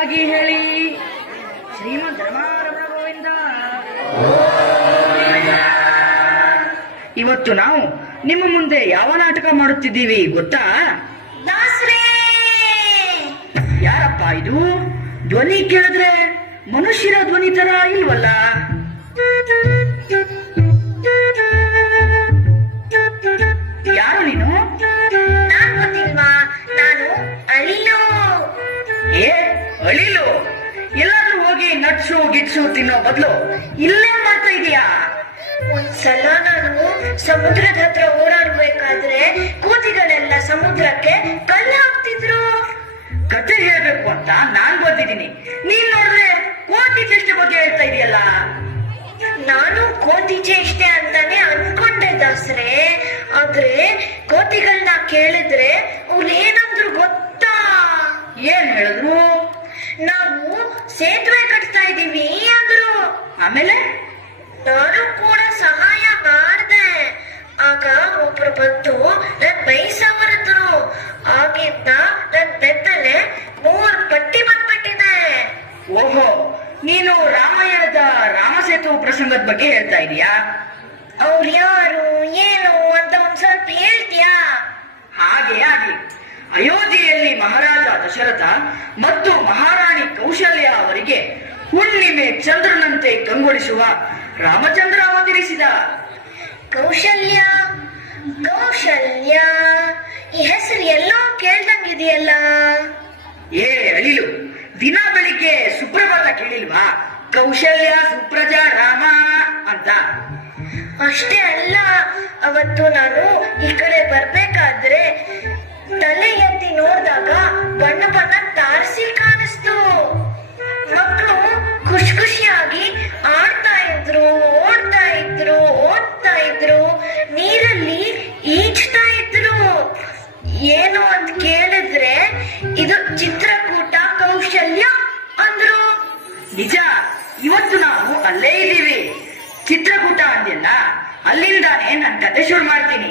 ಹಾಗೆ ಹೇಳಿ. ಶ್ರೀಮದ್ ರಮಾರಮಣ ಗೋವಿಂದ. ಇವತ್ತು ನಾವು ನಿಮ್ಮ ಮುಂದೆ ಯಾವ ನಾಟಕ ಮಾಡುತ್ತಿದ್ದೀವಿ ಗೊತ್ತಾ? ಯಾರಪ್ಪ ಇದು? ಧ್ವನಿ ಕೇಳಿದ್ರೆ ಮನುಷ್ಯರ ಧ್ವನಿ ತರ ಇಲ್ವಲ್ಲ? ಯಾರು ನೀನು? ನಾನು ಅಳಿಲು. ಏ ಅಳಿಲು? ಎಲ್ಲಾದ್ರೂ ಹೋಗಿ ನಟ್ಸು ಗಿಟ್ಸು ತಿನ್ನೋ ಬದಲು ಇಲ್ಲೇ ಮಾಡ್ತಾ ಇದೀಯಾ? ಒಂದ್ಸಲ ನಾನು ಸಮುದ್ರದ ಹತ್ರ ಓಡಾಡ್ಬೇಕಾದ್ರೆ ಕೂತಿಗಳೆಲ್ಲ ಸಮುದ್ರಕ್ಕೆ ಕಲ್ಲು ಹಾಕ್ತಿದ್ರು. ಕತೆ ಹೇಳ್ಬೇಕು ಅಂತ ನಾನ್ ಬಂದಿದ್ದೀನಿ, ನೀನ್ ನೋಡಿದ್ರೆ ಕೋತಿ ಚೇಷ್ಟೆ ಬಗ್ಗೆ ಹೇಳ್ತಾ ಇದೆಯಲ್ಲ. ನಾನು ಕೋತಿ ಚೇಷ್ಟೆ ಅಂತಾನೆ ಅನ್ಕೊಂಡೆ ದಾಸ್ರೆ. ಆದ್ರೆ ಕೋತಿಗಳನ್ನ ಕೇಳಿದ್ರೆ ಅವ್ರು ಏನಂದ್ರು ಗೊತ್ತಾ? ಏನ್ ಹೇಳಿದ್ರು? ನಾವು ಸೇತುವೆ ಕಟ್ತಾ ಇದೀವಿ ಅಂದ್ರು. ಆಮೇಲೆ ನಾನು ಕೂಡ ಸಹಾಯ ಮಾಡ್ದೆ. ಆಗ ಒಬ್ರು ಬಂದು ನನ್ ಮೈ ಸವರಿದ್ರು. ಆಗಿಂದ ನನ್ ಬೆತ್ತಲೆ 3 ಪಟ್ಟಿ ಬಂದ್ಬಿಟ್ಟಿದೆ. ಓಹೋ, ನೀನು ರಾಮಾಯಣದ ರಾಮಸೇತು ಪ್ರಸಂಗದ ಬಗ್ಗೆ ಹೇಳ್ತಾ ಇದೀಯಾ? ಅವ್ರು ಯಾರು ಏನು ಅಂತ ಒಂದ್ ಸ್ವಲ್ಪ ಹೇಳ್ತೀಯಾ? ಹಾಗೆ ಆಗ್ಲಿ. ಅಯೋಧ್ಯೆಯಲ್ಲಿ ಮಹಾರಾಜ ದಶರಥ ಮತ್ತು ಮಹಾರಾಣಿ ಕೌಶಲ್ಯ ಅವರಿಗೆ ಹುಣ್ಣಿಮೆ ಚಂದ್ರನಂತೆ ಕಂಗೊಳಿಸುವ ರಾಮಚಂದ್ರ ಅವತರಿಸಿದ. ಕೌಶಲ್ಯ ಕೌಶಲ್ಯ, ಈ ಹೆಸರು ಎಲ್ಲೋ ಕೇಳ್ದಂಗಿದೆಯಲ್ಲ. ಏ ಅಳಿಲು, ದಿನ ಬೆಳಿಗ್ಗೆ ಸುಪ್ರಭಾತ ಕೇಳಿಲ್ವಾ? ಕೌಶಲ್ಯ ಸುಪ್ರಜಾ ರಾಮ ಅಂತ. ಅಷ್ಟೇ ಅಲ್ಲ, ಅವತ್ತು ನಾನು ಈ ಕಡೆ ಬರ್ಬೇಕಾದ್ರೆ ತಲೆ ಎತ್ತಿ ನೋಡಿದಾಗ ಬಣ್ಣ ಬಣ್ಣ ತಾರಸಿ ಕಾಣಿಸ್ತು. ಮಕ್ಕಳು ಖುಷಿ ಖುಷಿಯಾಗಿ ಆಡ್ತಾ ಇದ್ರು, ಓಡ್ತಾ ಇದ್ರು, ಓದ್ತಾ ಇದ್ರು, ನೀರಲ್ಲಿ ಈಜ್ತಾ ಇದ್ರು. ಏನು ಅಂತ ಕೇಳಿದ್ರೆ ಇದು ಚಿತ್ರಕೂಟ ಕೌಶಲ್ಯ ಅಂದ್ರು. ನಿಜ, ಇವತ್ತು ನಾವು ಅಲ್ಲೇ ಇದ್ದೀವಿ. ಚಿತ್ರಕೂಟ ಅಂದಿಲ್ಲ, ಅಲ್ಲಿಂದಾನೆ ನನ್ ಕತೆ ಶುರು ಮಾಡ್ತೀನಿ.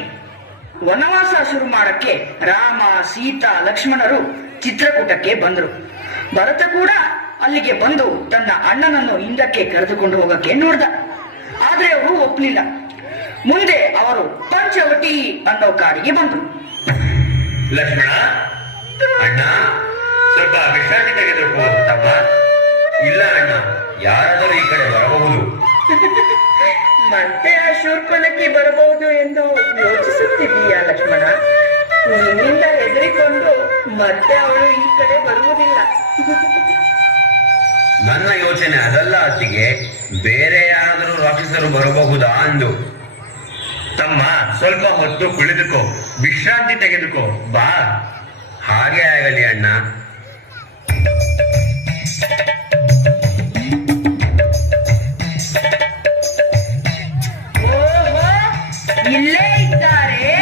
ವನವಾಸ ಶುರು ಮಾಡಕ್ಕೆ ರಾಮ, ಸೀತಾ, ಲಕ್ಷ್ಮಣರು ಚಿತ್ರಕೂಟಕ್ಕೆ ಬಂದ್ರು. ಭರತ ಕೂಡ ಅಲ್ಲಿಗೆ ಬಂದು ತನ್ನ ಅಣ್ಣನನ್ನು ಹಿಂದಕ್ಕೆ ಕರೆದುಕೊಂಡು ಹೋಗಕ್ಕೆ ನೋಡ್ದ. ಆದ್ರೆ ಅವರು ಒಪ್ಲಿಲ್ಲ. ಮುಂದೆ ಅವರು ಪಂಚವಟಿ ಅನ್ನೋ ಕಾಡಿಗೆ ಬಂದ್ರು. ಲಕ್ಷ್ಮಣ, ಅಣ್ಣ ಸ್ವಲ್ಪ ವಿಶ್ರಾಂತಿ ತೆಗೆದುಕೋ ತಮ್ಮ. ಇಲ್ಲ ಅಣ್ಣ, ಯಾರಾದರೂ ಈ ಕಡೆ ಬರಬಹುದು. ಮತ್ತೆ ಆ ಶೂರ್ಪಣಕ್ಕೆ ಬರಬಹುದು ಎಂದು ಯೋಚಿಸುತ್ತಿದ್ದೀಯಾ ಲಕ್ಷ್ಮಣ? ನಿನ್ನಿಂದ ಹೆದರಿಕೊಂಡು ಮತ್ತೆ ಅವಳು ಈ ಕಡೆ ಬರುವುದಿಲ್ಲ. ನನ್ನ ಯೋಚನೆ ಅದಲ್ಲ ಅತ್ತಿಗೆ, ಬೇರೆ ಯಾರಾದರೂ ರಾಕ್ಷಸರು ಬರಬಹುದಾ ಅಂದು. ತಮ್ಮ ಸ್ವಲ್ಪ ಹೊತ್ತು ಕುಳಿತುಕೋ, ವಿಶ್ರಾಂತಿ ತೆಗೆದುಕೋ ಬಾ. ಹಾಗೆ ಆಗಲಿ ಅಣ್ಣ. ಇಲ್ಲೇ ಇದ್ದಾರೆ.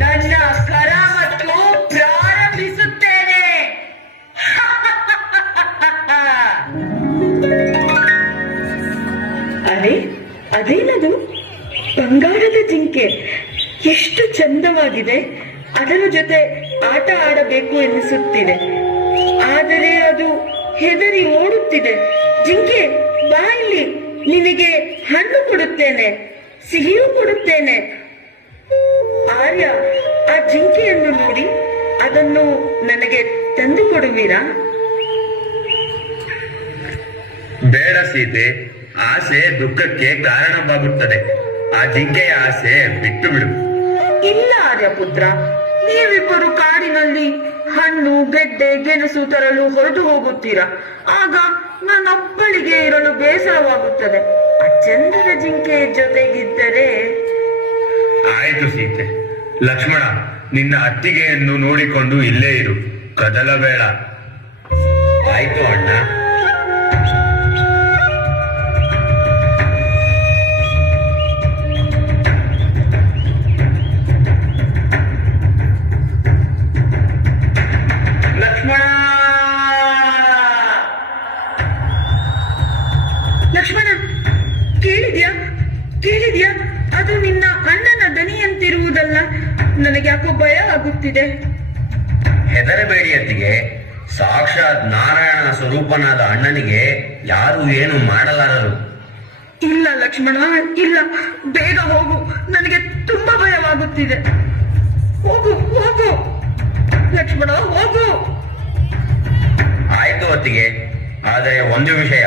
ನನ್ನ ಕರಾಮತ್ತು ಪ್ರಾರಂಭಿಸುತ್ತೇನೆ. ಅರೆ, ಅದೇನದು? ಬಂಗಾರದ ಜಿಂಕೆ ಎಷ್ಟು ಚಂದವಾಗಿದೆ. ಅದರ ಜೊತೆ ಆಟ ಆಡಬೇಕು ಎನಿಸುತ್ತಿದೆ. ಆದರೆ ಅದು ಹೆದರಿ ಓಡುತ್ತಿದೆ. ಜಿಂಕೆ ಬಾ ಇಲ್ಲಿ, ನಿನಗೆ ಹಣ್ಣು ಕೊಡುತ್ತೇನೆ, ಸಿಹಿಯೂ ಕೊಡುತ್ತೇನೆ. ಆರ್ಯ, ಆ ಜಿಂಕೆಯನ್ನು ನೋಡಿ ಅದನ್ನು ನನಗೆ ತಂದು ಕೊಡುವಿರಾ? ಬೇಡ ಸೀತೆ, ಆಸೆ ದುಃಖಕ್ಕೆ ಕಾರಣವಾಗುತ್ತದೆ. ಆ ಜಿಂಕೆಯ ಆಸೆ ಬಿಟ್ಟು ಬಿಡು. ಇಲ್ಲ ಆರ್ಯಪುತ್ರ, ನೀವಿಬ್ಬರು ಕಾಡಿನಲ್ಲಿ ಹಣ್ಣು, ಗೆಡ್ಡೆ, ಗೆಣಸು ತರಲು ಹೊರಟು ಹೋಗುತ್ತೀರಾ. ಆಗ ನನ್ನೊಬ್ಬಳಿಗೆ ಇರಲು ಬೇಸರವಾಗುತ್ತದೆ. ಆ ಚಂದದ ಜಿಂಕೆ ಜೊತೆಗಿದ್ದರೆ. ಆಯಿತು ಸೀತೆ. ಲಕ್ಷ್ಮಣ, ನಿನ್ನ ಅತ್ತಿಗೆಯನ್ನು ನೋಡಿಕೊಂಡು ಇಲ್ಲೇ ಇರು, ಕದಲಬೇಡ. ಆಯ್ತು ಅಣ್ಣ. ಲಕ್ಷ್ಮಣ, ಲಕ್ಷ್ಮಣ, ಕೇಳಿದ್ಯಾ? ಕೇಳಿದ್ಯಾ? ಅದು ನಿನ್ನ ಅಣ್ಣನ ದನಿಯಂತಿರುವುದಲ್ಲ. ನನಗೆ ಯಾಕೋ ಭಯ ಆಗುತ್ತಿದೆ. ಹೆದರಬೇಡಿ ಅತ್ತಿಗೆ, ಸಾಕ್ಷಾತ್ ನಾರಾಯಣನ ಸ್ವರೂಪನಾದ ಅಣ್ಣನಿಗೆ ಯಾರು ಏನು ಮಾಡಲಾರರು. ಇಲ್ಲ ಲಕ್ಷ್ಮಣ, ಇಲ್ಲ, ಬೇಗ ಹೋಗು, ನನಗೆ ತುಂಬಾ ಭಯವಾಗುತ್ತಿದೆ. ಹೋಗು ಹೋಗು ಲಕ್ಷ್ಮಣ, ಹೋಗು. ಆಯ್ತು ಹೊತ್ತಿಗೆ, ಆದರೆ ಒಂದು ವಿಷಯ.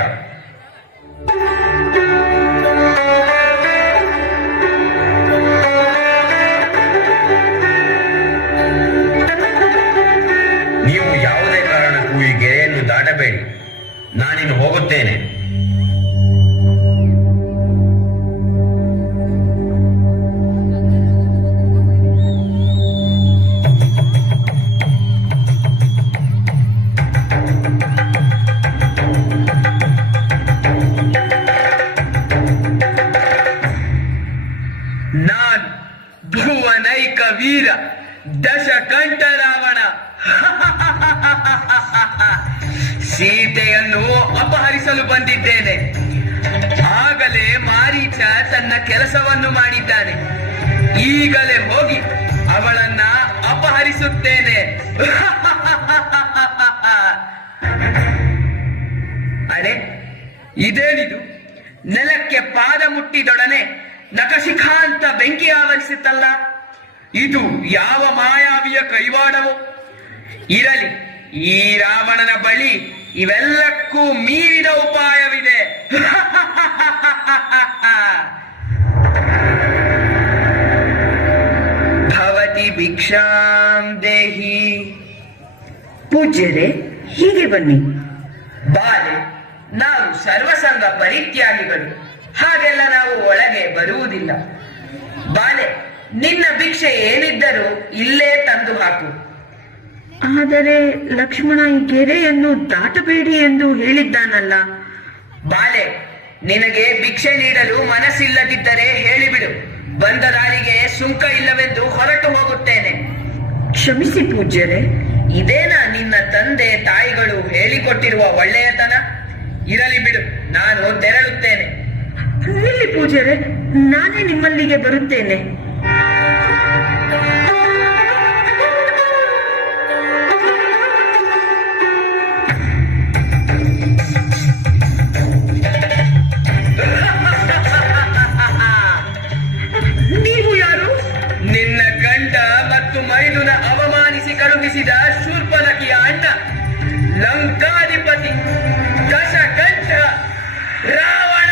ನೀವು ಯಾವುದೇ ಕಾರಣಕ್ಕೂ ಈ ಗೆರೆಯನ್ನು ದಾಟಬೇಡಿ. ನಾನಿನ್ನು ಹೋಗುತ್ತೇನೆ. ನಾನ್ ಭುವನೈಕ ವೀರ ದಶಕಂಠ ರಾವಣ ಸೀತೆಯನ್ನು ಅಪಹರಿಸಲು ಬಂದಿದ್ದೇನೆ. ಆಗಲೇ ಮಾರೀಚ ತನ್ನ ಕೆಲಸವನ್ನು ಮಾಡಿದ್ದಾನೆ. ಈಗಲೇ ಹೋಗಿ ಅವಳನ್ನ ಅಪಹರಿಸುತ್ತೇನೆ. ಅರೆ, ಇದೇನಿದು? ನೆಲಕ್ಕೆ ಪಾದ ಮುಟ್ಟಿದೊಡನೆ ನಖಶಿಖಾ ಅಂತ ಬೆಂಕಿ ಆವರಿಸಿತ್ತಲ್ಲ. ಇದು ಯಾವ ಮಾಯಾವಿಯ ಕೈವಾಡವೋ? ಇರಲಿ, ಈ ರಾವಣನ ಬಳಿ ಇವೆಲ್ಲಕ್ಕೂ ಮೀರಿದ ಉಪಾಯವಿದೆ. ಭವತಿ ಭಿಕ್ಷಾಂ ದೇಹಿ. ಪೂಜ್ಯರೇ, ಹೀಗೆ ಬನ್ನಿ. ಬಾಲೆ, ನಾವು ಸರ್ವಸಂಗ ಪರಿತ್ಯಾಗಿಗಳು, ಹಾಗೆಲ್ಲ ನಾವು ಒಳಗೆ ಬರುವುದಿಲ್ಲ. ಬಾಲೆ, ನಿನ್ನ ಭಿಕ್ಷೆ ಏನಿದ್ದರೂ ಇಲ್ಲೇ ತಂದು ಹಾಕು. ಆದರೆ ಲಕ್ಷ್ಮಣ ಈ ಗೆರೆಯನ್ನು ದಾಟಬೇಡಿ ಎಂದು ಹೇಳಿದ್ದಾನಲ್ಲ. ಬಾಲೆ, ನಿನಗೆ ಭಿಕ್ಷೆ ನೀಡಲು ಮನಸ್ಸಿಲ್ಲದಿದ್ದರೆ ಹೇಳಿಬಿಡು. ಬಂದ ದಾರಿಗೆ ಸುಂಕ ಇಲ್ಲವೆಂದು ಹೊರಟು ಹೋಗುತ್ತೇನೆ. ಕ್ಷಮಿಸಿ ಪೂಜ್ಯರೇ. ಇದೇನಾ ನಿನ್ನ ತಂದೆ ತಾಯಿಗಳು ಹೇಳಿಕೊಟ್ಟಿರುವ ಒಳ್ಳೆಯತನ? ಇರಲಿ ಬಿಡು, ನಾನು ತೆರಳುತ್ತೇನೆ. ಇಲ್ಲಿ ಪೂಜ್ಯರೇ, ನಾನೇ ನಿಮ್ಮಲ್ಲಿಗೆ ಬರುತ್ತೇನೆ. ನೀವು ಯಾರು? ನಿನ್ನ ಗಂಡ ಮತ್ತು ಮೈದುನ ಅವಮಾನಿಸಿ ಕಳುಹಿಸಿದ ಶೂರ್ಪನಖಿಯ ಅಣ್ಣ, ಲಂಕಾಧಿಪತಿ ದಶಕಂಠ ರಾವಣ.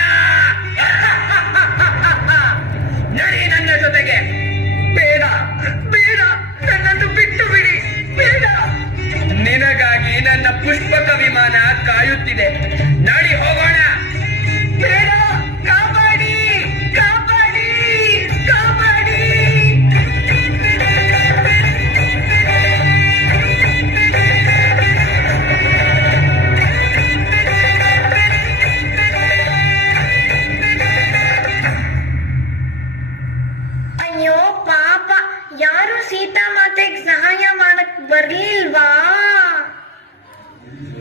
ನಡಿ ನನ್ನ ಜೊತೆಗೆ. ಬೇಡ ಬೇಡ, ನನ್ನನ್ನು ಬಿಟ್ಟು ಬಿಡಿ, ಬೇಡ. ನಿನಗಾಗಿ ನನ್ನ ಪುಷ್ಪಕ ವಿಮಾನ ಕಾಯುತ್ತಿದೆ. ನಡಿ ಹೋಗೋಣ. ಬೇಡ, ಕಾಪಾಡಿ ಕಾಪಾಡಿ ಕಾಪಾಡಿ. ಅಯ್ಯೋ ಪಾಪ, ಯಾರು ಸೀತಾಮಾತೆಗೆ ಸಹಾಯ ಮಾಡಕ್ ಬರ್ಲಿಲ್ವಾ?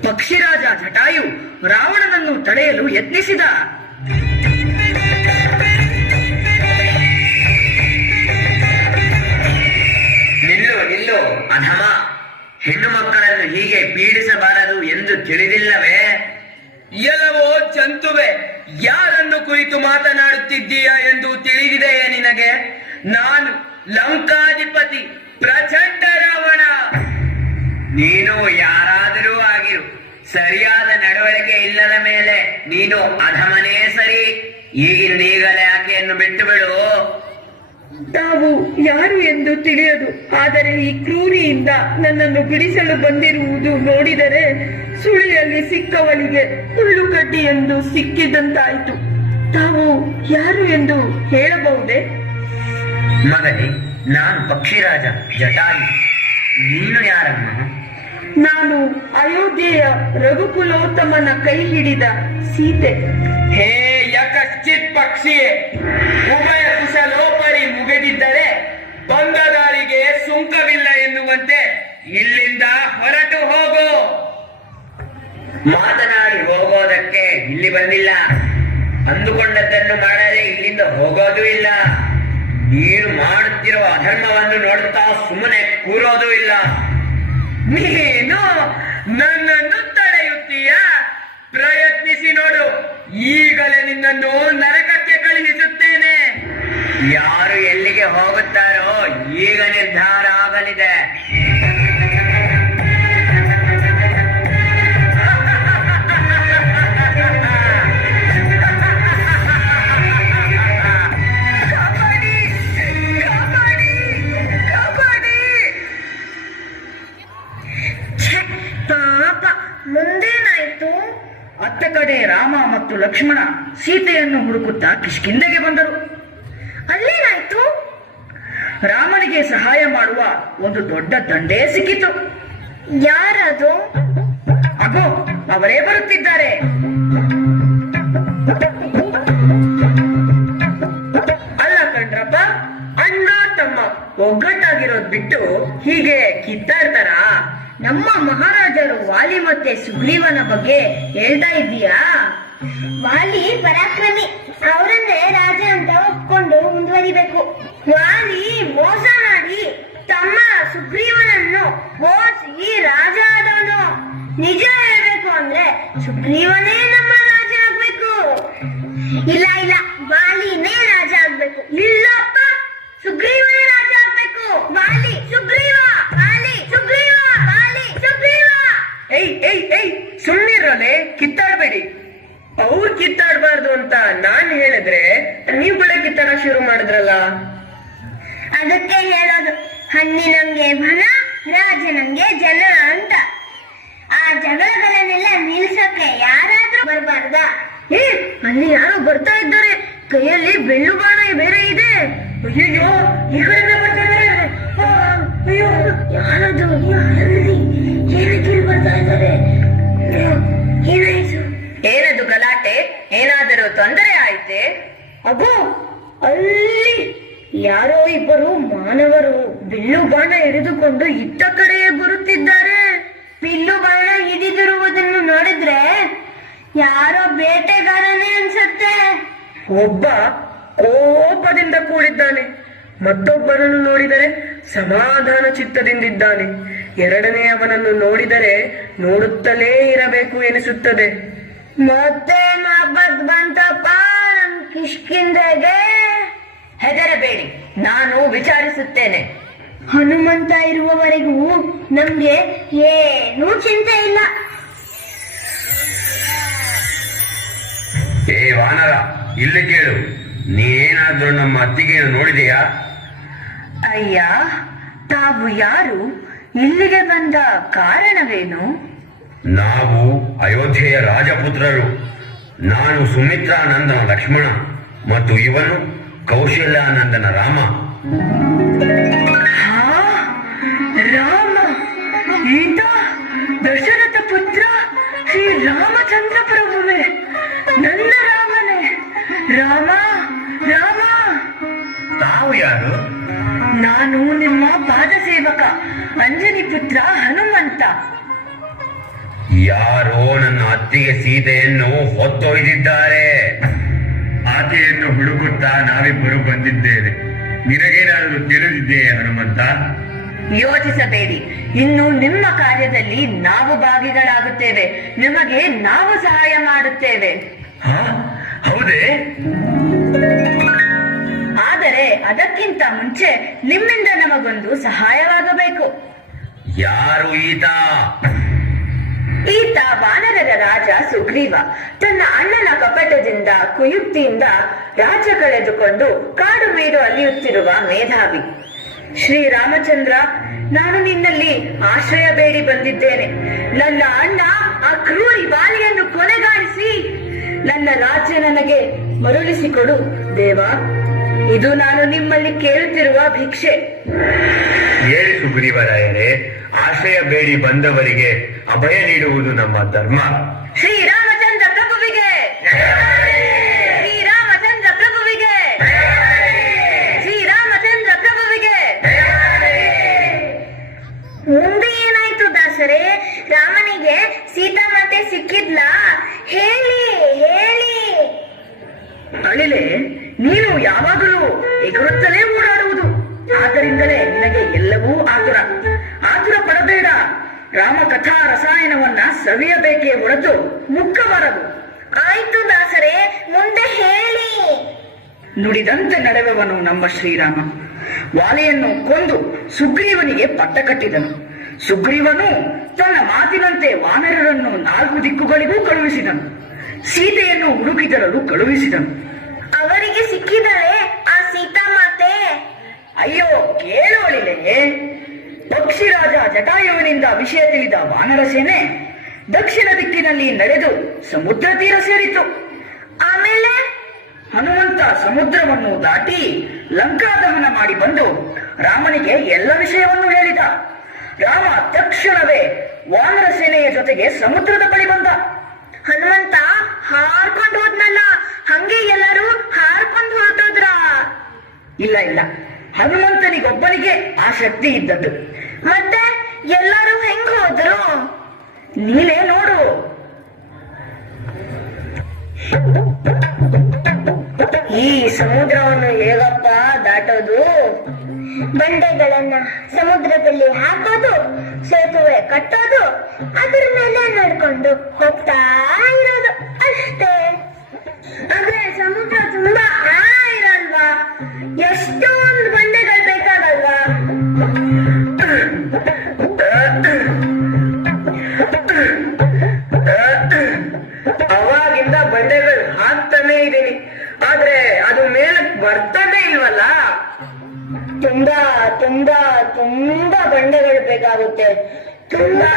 ಪಕ್ಷಿರಾಜ ಜಟಾಯು ರಾವಣನನ್ನು ತಡೆಯಲು ಯತ್ನಿಸಿದ. ನಿಲ್ಲು ನಿಲ್ಲು ಅಧಮ, ಹೆಣ್ಣು ಮಕ್ಕಳನ್ನು ಹೀಗೆ ಪೀಡಿಸಬಾರದು ಎಂದು ತಿಳಿದಿಲ್ಲವೇ? ಎಲ್ಲವೋ ಜಂತುವೆ, ಯಾರನ್ನು ಕುರಿತು ಮಾತನಾಡುತ್ತಿದ್ದೀಯ ಎಂದು ತಿಳಿದಿದೆಯೇ ನಿನಗೆ? ನಾನು ಲಂಕಾಧಿಪತಿ ಪ್ರಚಂಡ ರಾವಣ. ನೀನು ಯಾರಾದರೂ ಆಗಿರು, ಸರಿಯಾದ ನಡವಳಿಕೆ ಇಲ್ಲದ ಮೇಲೆ ನೀನು ಅಧಮನೇ ಸರಿ. ಈಗಿಂದೀಗಲೇ ಆಕೆಯನ್ನು ಬಿಟ್ಟು ಬಿಡು. ತಾವು ಯಾರು ಎಂದು ತಿಳಿಯದು, ಆದರೆ ಈ ಕ್ರೂರಿಯಿಂದ ನನ್ನನ್ನು ಬಿಡಿಸಲು ಬಂದಿರುವುದು ನೋಡಿದರೆ ಸುಳಿಯಲ್ಲಿ ಸಿಕ್ಕವಳಿಗೆ ಹುಲ್ಲು ಕಡ್ಡಿ ಎಂದು ಸಿಕ್ಕಿದಂತಾಯಿತು. ತಾವು ಯಾರು ಎಂದು ಹೇಳಬಹುದೇ? ಮಗನೇ, ನಾನು ಪಕ್ಷಿರಾಜ ಜಟಾಯು. ನೀನು ಯಾರಮ್ಮ? ನಾನು ಅಯೋಧ್ಯೆಯ ರಘುಕುಲೋತ್ತಮನ ಕೈ ಹಿಡಿದ ಸೀತೆ. ಹೇ ಯಕಶ್ಚಿತ್ ಪಕ್ಷಿಯೇ, ಉಭಯ ಕುಶಲೋಪರಿ ಮುಗಿದಿದ್ದರೆ ಬಂದ ದಾರಿಗೆ ಸುಂಕವಿಲ್ಲ ಎನ್ನುವಂತೆ ಇಲ್ಲಿಂದ ಹೊರಟು ಹೋಗು. ಮಾತನಾಡಿ ಹೋಗೋದಕ್ಕೆ ಇಲ್ಲಿ ಬಂದಿಲ್ಲ. ಅಂದುಕೊಂಡದ್ದನ್ನು ಮಾಡದೆ ಇಲ್ಲಿಂದ ಹೋಗೋದು ಇಲ್ಲ. ನೀನು ಮಾಡುತ್ತಿರುವ ಅಧರ್ಮವನ್ನು ನೋಡುತ್ತಾ ಸುಮ್ಮನೆ ಕೂರೋದು ಇಲ್ಲ. ನೀನು ನನ್ನನ್ನು ತಡೆಯುತ್ತೀಯ? ಪ್ರಯತ್ನಿಸಿ ನೋಡು, ಈಗಲೇ ನಿನ್ನನ್ನು ನರಕಕ್ಕೆ ಕಳುಹಿಸುತ್ತೇನೆ. ಯಾರು ಎಲ್ಲಿಗೆ ಹೋಗುತ್ತಾರೋ ಈಗ ನಿರ್ಧಾರ ಆಗಲಿದೆ. ಪಾಪ, ಮುಂದೇನಾಯ್ತು? ಅತ್ತ ಕಡೆ ರಾಮ ಮತ್ತು ಲಕ್ಷ್ಮಣ ಸೀತೆಯನ್ನು ಹುಡುಕುತ್ತಾ ಕಿಷ್ಕಿಂಧೆಗೆ ಬಂದರು. ಅಲ್ಲೇನಾಯ್ತು? ರಾಮನಿಗೆ ಸಹಾಯ ಮಾಡುವ ಒಂದು ದೊಡ್ಡ ದಂಡೇ ಸಿಕ್ಕಿತು. ಯಾರದು? ಅಗೋ, ಅವರೇ ಬರುತ್ತಿದ್ದಾರೆ. ಅಲ್ಲ ಕಣ್ರಪ್ಪ, ಅಣ್ಣ ತಮ್ಮ ಒಗ್ಗಟ್ಟಾಗಿರೋದ್ ಬಿಟ್ಟು ಹೀಗೆ ಕಿತ್ತಾಡ್ತಾರಾ? ನಮ್ಮ ಮಹಾರಾಜರು ವಾಲಿ ಮತ್ತೆ ಸುಗ್ರೀವನ ಬಗ್ಗೆ ಹೇಳ್ತಾ ಇದ್ದೀಯಾ? ವಾಲಿ ಪರಾಕ್ರಮಿ, ಅವರನ್ನೇ ರಾಜ ಅಂತ ಒಪ್ಕೊಂಡು ಮುಂದುವರಿಬೇಕು. ವಾಲಿ ಮೋಸ ಮಾಡಿ ತಮ್ಮ ಸುಗ್ರೀವನನ್ನು ಓದಿಸಿ ರಾಜ ಆದವನು. ನಿಜ ಹೇಳ್ಬೇಕು ಅಂದ್ರೆ ಸುಗ್ರೀವನೇ ನಮ್ಮ ರಾಜ ಆಗ್ಬೇಕು. ಇಲ್ಲ ಇಲ್ಲ, ವಾಲಿನೇ ರಾಜ ಆಗ್ಬೇಕು. ಇಲ್ಲಪ್ಪ, ಸುಗ್ರೀವನೇ ರಾಜ ಆಗ್ಬೇಕು. ವಾಲಿ ಸುಗ್ರೀವ, ವಾಲಿ ಸುಗ್ರೀವ, ವಾಲಿ ಸುಗ್ರೀವ. ಏಯ್ ಏಯ್ ಏಯ್, ಸುಮ್ಮನಿರಲೆ, ಕಿತ್ತಾಡ್ಬೇಡಿ. ಅವ್ರು ಕಿತ್ತಾಡ್ಬಾರ್ದು ಅಂತ ನಾನ್ ಹೇಳಿದ್ರೆ ನೀವ್ ಬೆಳೆ ಕಿತ್ತಾಡ ಶುರು ಮಾಡಿದ್ರಲ್ಲ. ಅದಕ್ಕೆ ಹೇಳೋದು, ಹಣ್ಣಿನಂಗೆ ಮನ, ರಾಜನಂಗೆ ಜನ ಅಂತ. ಆ ಜಗಳಗಳನ್ನೆಲ್ಲ ನಿಲ್ಸಕ್ಕೆ ಯಾರಾದ್ರೂ ಬರಬಾರ್ದ? ಅಲ್ಲಿ ಯಾರೋ ಬರ್ತಾ ಇದ್ದಾರೆ, ಕೈಯಲ್ಲಿ ಬೆಳ್ಳು ಬಾಣ ಬೇರೆ ಇದೆ. ಅಯ್ಯೋ, ಈ ಕಡೆ ಬರ್ತಾ ಇದ್ದಾರೆ. ಅಯ್ಯೋ, ಯಾರದು? ಯಾರಲ್ಲಿ? ಏನಕ್ಕೆ ಇಲ್ಲಿ ಬರ್ತಾ ಇದ್ದಾರೆ? ಏನಾಯ್ತು? ಏನದು ಗಲಾಟೆ? ಏನಾದರೂ ತೊಂದರೆ ಆಯ್ತೆ? ಅಗೋ, ಅಲ್ಲಿ ಯಾರೋ ಇಬ್ಬರು ಮಾನವರು ಬಿಲ್ಲು ಬಾಣ ಹಿಡಿದುಕೊಂಡು ಇತ್ತ ಕಡೆಯೇ ಬರುತ್ತಿದ್ದಾರೆ. ಬಿಲ್ಲು ಬಾಣ ಹಿಡಿದಿರುವುದನ್ನು ನೋಡಿದ್ರೆ ಯಾರೋ ಬೇಟೆಗಾರನೇ ಅನ್ಸುತ್ತೆ. ಒಬ್ಬ ಕೋಪದಿಂದ ಕೂಡಿದ್ದಾನೆ, ಮತ್ತೊಬ್ಬರನ್ನು ನೋಡಿದರೆ ಸಮಾಧಾನ ಚಿತ್ತದಿಂದಿದ್ದಾನೆ. ಎರಡನೆಯವನನ್ನು ನೋಡಿದರೆ ನೋಡುತ್ತಲೇ ಇರಬೇಕು ಎನಿಸುತ್ತದೆ. ಮತ್ತೆ ನಾಪತ್ ಬಂತಪ್ಪ ನಮ್ ಕಿಷ್ಕಿಂಧೆಗೆ. ಹೆದರಬೇಡಿ, ನಾನು ವಿಚಾರಿಸುತ್ತೇನೆ. ಹನುಮಂತ ಇರುವವರೆಗೂ ನಮ್ಗೆ ಏನೂ ಚಿಂತೆ ಇಲ್ಲ. ಏ ವಾನರ, ಇಲ್ಲಿ ಕೇಳು. ನೀನೇನಾದ್ರೂ ನಮ್ಮ ಅತ್ತಿಗೆಯನ್ನು ನೋಡಿದೆಯಾ? ಅಯ್ಯ, ತಾವು ಯಾರು? ಇಲ್ಲಿಗೆ ಬಂದ ಕಾರಣವೇನು? ನಾವು ಅಯೋಧ್ಯೆಯ ರಾಜಪುತ್ರರು. ನಾನು ಸುಮಿತ್ರಾನಂದನ ಲಕ್ಷ್ಮಣ ಮತ್ತು ಇವನು ಕೌಶಲ್ಯಾನಂದನ ರಾಮ. ಹಾ, ರಾಮ, ಈತ ದಶರಥ ಪುತ್ರ ಶ್ರೀ ರಾಮಚಂದ್ರ ಪ್ರಭುವೇ, ನನ್ನ ರಾಮನೇ. ರಾಮ, ರಾಮ. ತಾವು ಯಾರು? ನಾನು ನಿಮ್ಮ ಪಾದ ಸೇವಕ ಅಂಜನಿ ಪುತ್ರ ಹನುಮಂತ. ಯಾರೋ ನನ್ನ ಅತ್ತಿಗೆ ಸೀತೆಯನ್ನು ಹೊತ್ತೊಯ್ದಿದ್ದಾರೆ. ಆಕೆಯನ್ನು ಹುಡುಕುತ್ತಾ ನಾವಿಬ್ಬರು ಬಂದಿದ್ದೇವೆ. ನಿನಗೇನಾದರೂ ತಿಳಿದಿದೆಯೇ ಹನುಮಂತ? ಯೋಚಿಸಬೇಡಿ, ಇನ್ನು ನಿಮ್ಮ ಕಾರ್ಯದಲ್ಲಿ ನಾವು ಭಾಗಿಗಳಾಗುತ್ತೇವೆ. ನಿಮಗೆ ನಾವು ಸಹಾಯ ಮಾಡುತ್ತೇವೆ. ಹೌದೇ? ಆದರೆ ಅದಕ್ಕಿಂತ ಮುಂಚೆ ನಿಮ್ಮಿಂದ ನಮಗೊಂದು ಸಹಾಯವಾಗಬೇಕು. ಯಾರು ಈತ? ಈತ ವಾನರರ ರಾಜ ಸುಗ್ರೀವ. ತನ್ನ ಅಣ್ಣನ ಕಪಟದಿಂದ ಕುಯುಕ್ತಿಯಿಂದ ರಾಜ್ಯ ಕಳೆದುಕೊಂಡು ಕಾಡು ಮೇಡು ಅಲಿಯುತ್ತಿರುವ ಮೇಧಾವಿ. ಶ್ರೀರಾಮಚಂದ್ರ, ನಾನು ನಿನ್ನಲ್ಲಿ ಆಶ್ರಯ ಬೇಡಿ ಬಂದಿದ್ದೇನೆ. ನನ್ನ ಅಣ್ಣ ಆ ಕ್ರೂರಿ ವಾಲಿಯನ್ನು ಕೊನೆಗಾಣಿಸಿ ನನ್ನ ರಾಜ್ಯ ನನಗೆ ಮರಳಿಸಿಕೊಡು ದೇವ. ಇದು ನಾನು ನಿಮ್ಮಲ್ಲಿ ಕೇಳುತ್ತಿರುವ ಭಿಕ್ಷೆ. ಹೇಳಿ ಸುಗ್ರೀವರಾಯರೇ, ಆಶ್ರಯ ಬೇಡಿ ಬಂದವರಿಗೆ ಅಭಯ ನೀಡುವುದು ನಮ್ಮ ಧರ್ಮ. ಶ್ರೀರಾಮಚಂದ್ರ ಪ್ರಭುವಿಗೆ, ಶ್ರೀರಾಮಚಂದ್ರ ಪ್ರಭುವಿಗೆ, ಶ್ರೀರಾಮಚಂದ್ರ ಪ್ರಭುವಿಗೆ. ಮುಂದೆ ಏನಾಯ್ತು ದಾಸರೇ? ರಾಮನಿಗೆ ಸೀತಾ ಮಾತೆ ಸಿಕ್ಕಿದ್ಲಾ? ಹೇಳಿ ಹೇಳಿ. ಅಳಿಲೆ, ನೀನು ಯಾವಾಗಲೂ ಎಗರುತ್ತಲೇ ಓಡಾಡುವುದು. ಆದ್ದರಿಂದಲೇ ನಿನಗೆ ಎಲ್ಲವೂ ಆತುರ. ಆತುರ ಪಡಬೇಡ. ರಾಮ ರಾಮಕಥಾ ರಸಾಯನವನ್ನ ಸವಿಯಬೇಕೇ ಹೊರತು ಮುಕ್ಕಬಾರದು. ಆಯ್ತು ದಾಸರೇ, ಮುಂದೆ ಹೇಳಿ. ನುಡಿದಂತೆ ನಡೆಯುವವನು ನಮ್ಮ ಶ್ರೀರಾಮ. ವಾಲಿಯನ್ನು ಕೊಂದು ಸುಗ್ರೀವನಿಗೆ ಪಟ್ಟ ಕಟ್ಟಿದನು. ಸುಗ್ರೀವನು ತನ್ನ ಮಾತಿನಂತೆ ವಾನರರನ್ನು 4 ದಿಕ್ಕುಗಳಿಗೂ ಕಳುಹಿಸಿದನು. ಸೀತೆಯನ್ನು ಹುಡುಕಿ ತರಲು ಕಳುಹಿಸಿದನು. ಅವರಿಗೆ ಸಿಕ್ಕಿದಳೆ ಆ ಸೀತಾಮಾತೆ? ಅಯ್ಯೋ, ಕೇಳೋಳಿಲೆ. ಪಕ್ಷಿರಾಜ ಜಟಾಯುವಿನಿಂದ ವಿಷಯ ತಿಳಿದ ವಾನರ ಸೇನೆ ದಕ್ಷಿಣ ದಿಕ್ಕಿನಲ್ಲಿ ನಡೆದು ಸಮುದ್ರ ತೀರ ಸೇರಿತು. ಆಮೇಲೆ ಹನುಮಂತ ಸಮುದ್ರವನ್ನು ದಾಟಿ ಲಂಕಾದಹನ ಮಾಡಿ ಬಂದು ರಾಮನಿಗೆ ಎಲ್ಲ ವಿಷಯವನ್ನು ಹೇಳಿದ. ರಾಮ ತಕ್ಷಣವೇ ವಾನರ ಸೇನೆಯ ಜೊತೆಗೆ ಸಮುದ್ರದ ಬಳಿ ಬಂದ. ಹನುಮಂತ ಹಾರ್ಕೊಂಡು ಹೋದ್ನಲ್ಲ, ಹಂಗೆ ಎಲ್ಲರೂ ಹಾರ್ಕೊಂಡು ಹೊರಟೋದ್ರ? ಇಲ್ಲ ಇಲ್ಲ, ಹನುಮಂತನಿಗೊಬ್ಬನಿಗೆ ಆ ಶಕ್ತಿ ಇದ್ದದ್ದು. ಮತ್ತೆ ಎಲ್ಲರೂ ಹೆಂಗ್ ಹೋದ್ರು? ನೀನೇ ನೋಡು. ಈ ಸಮುದ್ರವನ್ನು ಹೇಗಪ್ಪ ದಾಟೋದು? ಬಂಡೆಗಳನ್ನ ಸಮುದ್ರದಲ್ಲಿ ಹಾಕೋದು, ಸೇತುವೆ ಕಟ್ಟೋದು, ಅದರ ಮೇಲೆ ನಡ್ಕೊಂಡು ಹೋಗ್ತಾ ಇರೋದು ಅಷ್ಟೇ. ಆದ್ರೆ ಸಮುದ್ರ ತುಂಬಾ ಆಳ ಇರಲ್ವಾ? ಎಷ್ಟೊಂದು ಬಂಡೆಗಳು ಬೇಕಾಗಲ್ವಾ? ಅವಾಗಿಂದ ಬಂಡೆಗಳು ಹಾಕ್ತಾನೆ ಇದ್ದೀನಿ, ಆದ್ರೆ ಅದು ಮೇಲಕ್ ಬರ್ತಾನೆ ಇಲ್ವಲ್ಲ. ತುಂಬಾ ತುಂಬಾ ತುಂಬಾ ಬಂಡೆಗಳು ಬೇಕಾಗುತ್ತೆ. ತುಂಬಾ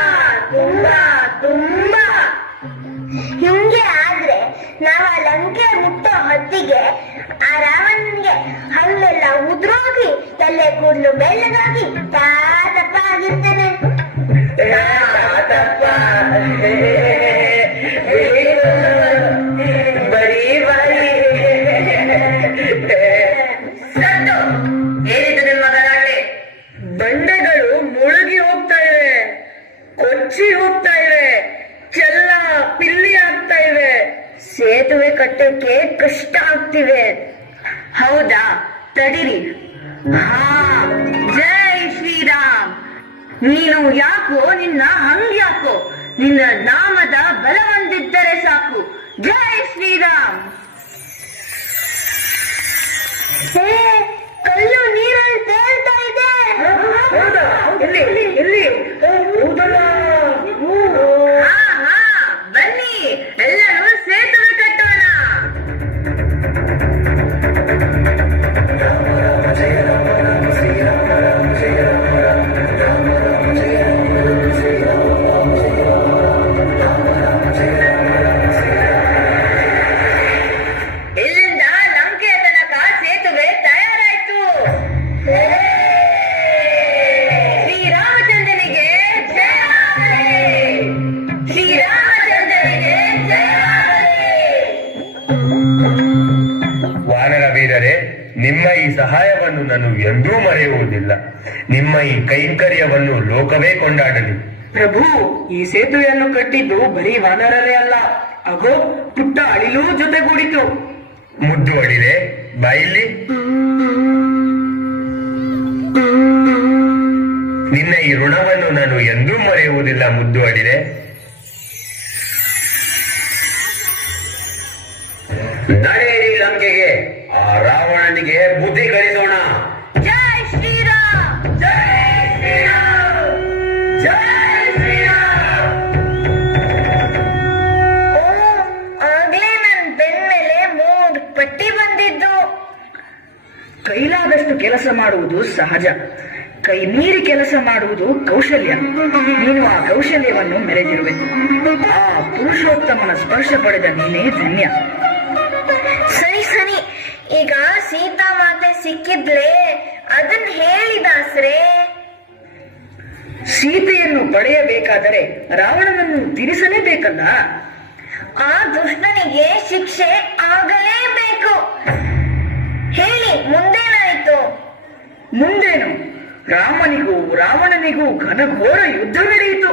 ತುಂಬಾ ತುಂಬಾ. ಹಿಂಗೆ ಆದ್ರೆ ನಾವ್ ಆ ಲಂಕೆ ಮುಟ್ಟೋ ಹೊತ್ತಿಗೆ ಆ ರಾವಣನ್ಗೆ ಹಲ್ಲೆಲ್ಲ ಉದ್ರೋಗಿ ತಲೆ ಕೂದಲು ಬೆಳ್ಳಗಾಗಿ ತಾತಪ್ಪ ಆಗಿರ್ತಾನೆ. ಬರೀ ಬರೀ ಬಂಡೆಗಳು ಮುಳುಗಿ ಹೋಗ್ತಾ ಇವೆ, ಕೊಚ್ಚಿ ಹೋಗ್ತಾ ಇವೆ, ಚೆಲ್ಲ ಪಿಲ್ಲಿ ಆಗ್ತಾ ಇವೆ, ಸೇತುವೆ ಕಟ್ಟಕ್ಕೆ ಕಷ್ಟ ಆಗ್ತಿವೆ. ಹೌದಾ? ತಡಿರಿ. ಜೈ ಶ್ರೀರಾಮ್. ನೀನು ಯಾಕೋ ನಿನ್ನ ಹಂಗ್ಯಾಕೋ? ನಿನ್ನ ನಾಮದ ಬಲ ಹೊಂದಿದ್ದರೆ ಸಾಕು. ಜೈ ಶ್ರೀರಾಮ್. ಹೇ, ಕಲ್ಲು ನೀರಲ್ಲಿ ತೇಲ್ತಾ ಇದೆ. ಹೌದಾ? ಎಲ್ಲಿ ಎಲ್ಲಿ? ಹೌದಲ್ಲ. ಹಾ, ಬನ್ನಿ ಎಲ್ಲರೂ ಸೇತುವೆ ಕಟ್ಟೋಣ. ಇಲ್ಲಿಂದ ಲಂಕೆಯ ತನಕ ಸೇತುವೆ ತಯಾರಾಯ್ತು. ಶ್ರೀರಾಮಚಂದ್ರನಿಗೆ ಜಯವಾಗಲಿ. ಶ್ರೀರಾಮಚಂದ್ರನಿಗೆ ಜಯವಾಗಲಿ. ವಾನರ ವೀರರೇ, ನಿಮ್ಮ ಈ ಸಹಾಯವನ್ನು ನಾನು ಎಂದೂ ಮರೆಯುವುದಿಲ್ಲ. ನಿಮ್ಮ ಈ ಕೈಂಕರ್ಯವನ್ನು ಲೋಕವೇ ಕೊಂಡಾಡಲಿ. ಪ್ರಭು, ಈ ಸೇತುವೆಯನ್ನು ಕಟ್ಟಿದ್ದು ಬರೀ ವಾನರರೇ ಅಲ್ಲ, ಅಗೋ ಪುಟ್ಟ ಅಳಿಲೂ ಜೊತೆಗೂಡಿತು. ಮುದ್ದು ಅಡಿರೆ, ಬಾಯಿಲಿ. ನಿನ್ನ ಈ ಋಣವನ್ನು ನಾನು ಎಂದೂ ಮರೆಯುವುದಿಲ್ಲ ಮುದ್ದು ಅಡಿರೆ. ನಡೆಯಿರಿ ಲಂಕೆಗೆ, ಆ ರಾವಣನಿಗೆ ಬುದ್ಧಿ ಕಲಿಸೋಣ. ಜೈ ಶ್ರೀರಾಮ್. ಜೈ ಶ್ರೀರಾಮ್. ಜೈ ಶ್ರೀರಾಮ್. ಓ, ಆಗ್ಲೇ ನನ್ ಬೆನ್ ಮೇಲೆ 3 ಪಟ್ಟಿ ಬಂದಿದ್ದು. ಕೈಲಾದಷ್ಟು ಕೆಲಸ ಮಾಡುವುದು ಸಹಜ, ಕೈ ಮೀರಿ ಕೆಲಸ ಮಾಡುವುದು ಕೌಶಲ್ಯ. ನೀನು ಆ ಕೌಶಲ್ಯವನ್ನು ಮೆರೆದಿರುವೆ. ಆ ಪುರುಷೋತ್ತಮನ ಸ್ಪರ್ಶ ಪಡೆದ ನೀನೇ ಧನ್ಯ. ಸರಿ ಸರಿ, ಈಗ ಸೀತಾಮಾತೆ ಸಿಕ್ಕಿದ್ಲೆ, ಅದನ್ ಹೇಳಿ ದಾಸ್ರೇ. ಸೀತೆಯನ್ನು ಪಡೆಯಬೇಕಾದರೆ ರಾವಣನನ್ನು ತಿರಿಸಲೇಬೇಕಲ್ಲ. ಆ ದುಷ್ಟನಿಗೆ ಶಿಕ್ಷೆ ಆಗಲೇಬೇಕು. ಹೇಳಿ, ಮುಂದೇನಾಯ್ತು? ಮುಂದೇನು? ರಾಮನಿಗೂ ರಾವಣನಿಗೂ ಘನಘೋರ ಯುದ್ಧ ನಡೆಯಿತು.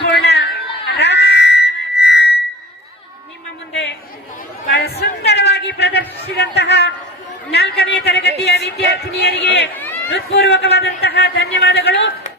ಸಂಪೂರ್ಣ ರಾಮ ನಿಮ್ಮ ಮುಂದೆ ಬಹಳ ಸುಂದರವಾಗಿ ಪ್ರದರ್ಶಿಸಿದಂತಹ 4ನೇ ತರಗತಿಯ ವಿದ್ಯಾರ್ಥಿನಿಯರಿಗೆ ಹೃತ್ಪೂರ್ವಕವಾದಂತಹ